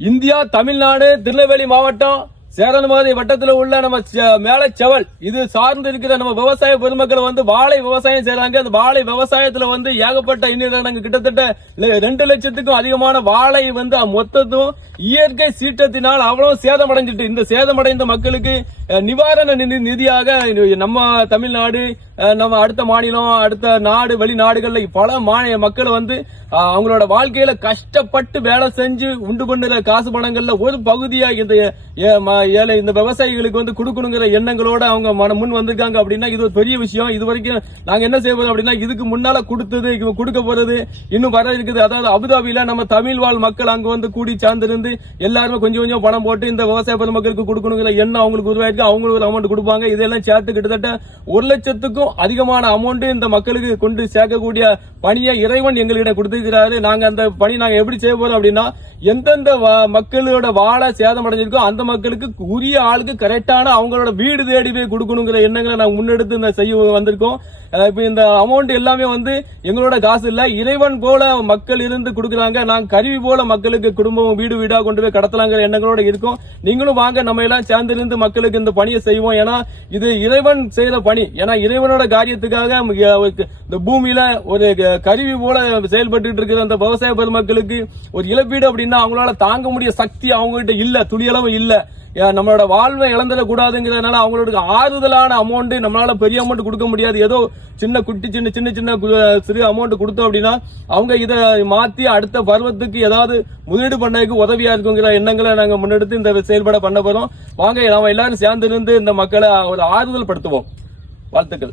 India Tamil Nadu Tirunelveli மாவட்டம் சேரன்மாரி வட்டத்தில் உள்ள நம்ம செ- செவல் இது சார்ந்து இருக்கிற நம்ம விவசாய பெருமக்கள் வந்து வாழை விவசாயம் செய்யறாங்க அந்த வாழை விவசாயத்துல வந்து ஏகப்பட்ட இன்னும் கிட்டத்தட்ட ரெண்டு லட்சத்துக்கும் அதிகமான வாழை வந்து மொத்தத்தும் இயற்கை சீற்றத்தினால் அவ்வளவு சேதமடைஞ்சிட்டு இந்த சேதமடைந்த மக்களுக்கு நிவாரண நிதி- நிதியாக நம்ம தமிழ்நாடு நம்ம அடுத்த மாநிலம் அடுத்த நாடு வெளிநாடுகள்ல பல மாநில மக்களை வந்து அவங்களோட வாழ்க்கையில கஷ்டப்பட்டு வேலை செஞ்சு உண்டு பண்ணுற காசு பணங்கள்ல ஒரு பகுதியா இந்த ஏ- ஏழை இந்த விவசாயிகளுக்கு வந்து கொடுக்கணுங்கிற எண்ணங்களோட அவங்க மன முன் வந்திருக்காங்க அப்படின்னா இது ஒரு பெரிய விஷயம். இது வரைக்கும் நாங்க என்ன செய்வோம் அப்படின்னா இதுக்கு முன்னால கொடுத்தது இவங்க கொடுக்க போறது இன்னும் வர இருக்குது. அதாவது அபுதாபியில நம்ம தமிழ் வாழ் மக்கள் அங்க வந்து கூடி சார்ந்திருந்து எல்லாருமே கொஞ்சம் கொஞ்சம் பணம் போட்டு இந்த விவசாய பெருமக்களுக்கு கொடுக்கணுங்கிற எண்ணம் அவங்களுக்கு உருவாயிருக்கு. அவங்களுக்கு ஒரு அமௌண்ட் கொடுப்பாங்க. இதெல்லாம் சேர்த்து கிட்டத்தட்ட ஒரு லட்சத்துக்கும் அதிகமான அமௌண்ட் இந்த மக்களுக்கு கொண்டு சேர்க்கக்கூடிய பணியை இறைவன் எங்களிடம் கொடுத்திருக்கிறாரு. நாங்க அந்த பணி நாங்க எப்படி செய்ய போறோம் அப்படின்னா எந்தெந்த மக்களோட வாழை சேதம் அடைஞ்சிருக்கோ அந்த மக்களுக்கு உரிய ஆளுக்கு கரெக்டான அவங்களோட வீடு தேடி போய் கொடுக்கணுங்கிற எண்ணங்களை நாங்கள் முன்னெடுத்து இந்த செய்ய வந்திருக்கோம். இப்போ இந்த அமௌண்ட் எல்லாமே வந்து எங்களோட காசு இல்லை இறைவன் போல மக்கள் இருந்து கொடுக்குறாங்க. நாங்கள் கருவி போல மக்களுக்கு குடும்பம் வீடு வீடாக கொண்டு போய் கடத்தலாங்கிற எண்ணங்களோட இருக்கோம். நீங்களும் வாங்க நம்ம எல்லாம் சேர்ந்து இருந்து மக்களுக்கு இந்த பணியை செய்வோம். ஏன்னா இது இறைவன் செய்யற பணி. ஏன்னா இறைவனோட காரியத்துக்காக இந்த பூமியில ஒரு க- கருவி போல செயல்பட்டு இருக்கிற அந்த விவசாய பெருமக்களுக்கு ஒரு இழப்பீடு அப்படின்னு அவங்களால தாங்க முடிய சக்தி அவங்ககிட்ட இல்ல துளியளவு இல்ல. நம்மளோட வாழ்வை இழந்துட கூடாதுங்கிறதுனால அவங்களோட ஆறுதலான அமௌண்ட் நம்மளால பெரிய அமௌண்ட் கொடுக்க முடியாது. ஏதோ சின்ன குட்டி சின்ன சின்ன சின்ன கு- சிறு அமௌண்ட் கொடுத்தோம் அப்படின்னா அவங்க இதை மாத்தி அடுத்த பருவத்துக்கு ஏதாவது முதலீடு பண்ணதுக்கு உதவியா இருக்குங்கிற எண்ணங்களை நாங்க முன்னெடுத்து இந்த செயல்பட பண்ண போறோம். வாங்க நாம எல்லாரும் சேர்ந்து இருந்து இந்த மக்களை ஒரு ஆறுதல் படுத்துவோம் வாழ்த்துக்கள்.